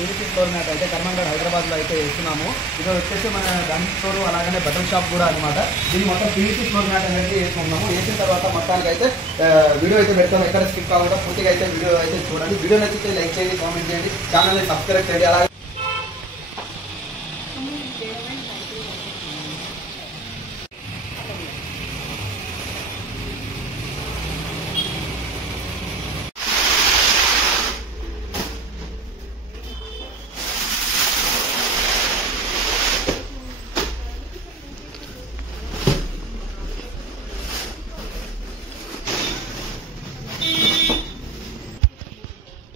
PVC floor mat అయితే కర్మంగడ్ హైదరాబాద్లో అయితే వేస్తున్నాము. ఇది వచ్చేసి మన గన్ స్టోర్ అలాగనే బట్టల షాప్ కూడా అనమాట. దీన్ని మొత్తం పీవీసీ ఫ్లోర్ మ్యాట్ అనేది వేసుకున్నాము. వేసిన తర్వాత మొత్తానికి అయితే వీడియో అయితే పెడతాము. ఎక్కడ స్కిప్ కాకుండా పూర్తిగా అయితే వీడియో అయితే చూడండి. వీడియో నచ్చితే లైక్ చేయండి, కామెంట్ చేయండి, ఛానల్ని సబ్స్క్రైబ్ చేయండి. అలాగే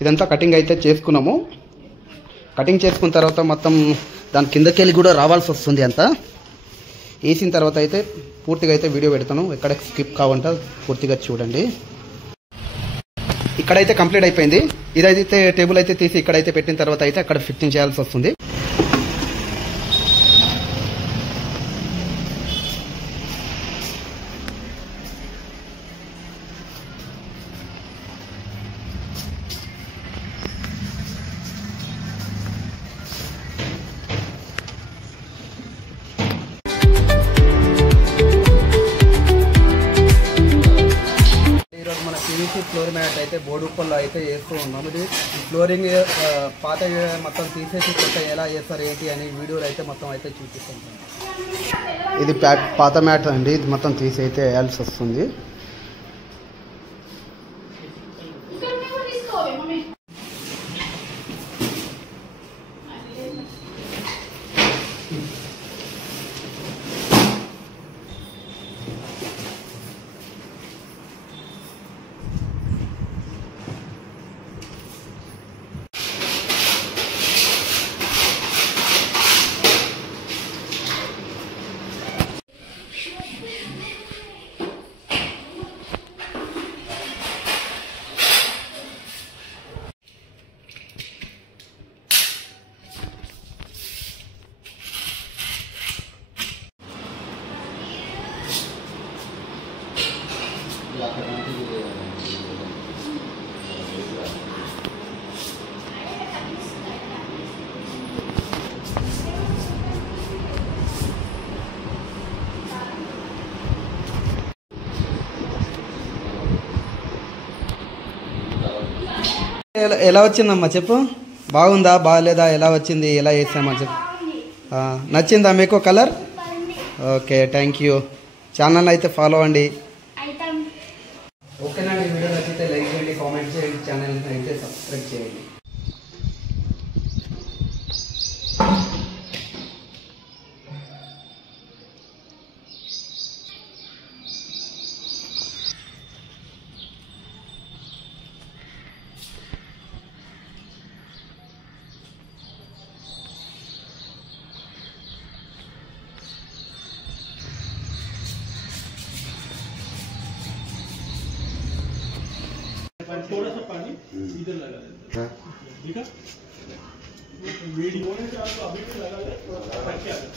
ఇదంతా కటింగ్ అయితే చేసుకున్నాము. కటింగ్ చేసుకున్న తర్వాత మొత్తం దాని కిందకి వెళ్ళి కూడా రావాల్సి వస్తుంది. అంతా వేసిన తర్వాత అయితే పూర్తిగా అయితే వీడియో పెడతాను. ఎక్కడ స్కిప్ కాకుండా పూర్తిగా చూడండి. ఇక్కడైతే కంప్లీట్ అయిపోయింది. ఇదైతే టేబుల్ అయితే తీసి ఇక్కడైతే పెట్టిన తర్వాత అయితే అక్కడ ఫిట్టింగ్ చేయాల్సి వస్తుంది. పీవీసీ ఫ్లోర్ మ్యాట్ అయితే బోర్డు ఉప్పల్లో అయితే వేస్తూ ఉన్నాము. ఇది ఫ్లోరింగ్ పాత మొత్తం తీసేసి కొత్త ఎలా చేస్తారు ఏంటి అని వీడియోలు అయితే మొత్తం అయితే చూపిస్తాం. ఇది పాత మ్యాట్ అండి. ఇది మొత్తం తీసి అయితే వేయాల్సి వస్తుంది. ఎలా వచ్చిందమ్మా చెప్పు. బాగుందా బాగాలేదా, ఎలా వచ్చింది, ఎలా చేసామా చెప్పు. నచ్చిందా మీకు colour? Okay, thank you. Channel అయితే ఫాలో అండి. ఓకేనండి. వీడియో నచ్చితే లైక్ చేయండి, కామెంట్ చేయండి, ఛానల్ అయితే సబ్స్క్రైబ్ చేయండి. थोड़ा सा पानी इधर लगा दे, ठीक है? वीडियो होने से आपको अभी भी लगा दे, रख के आ जाए।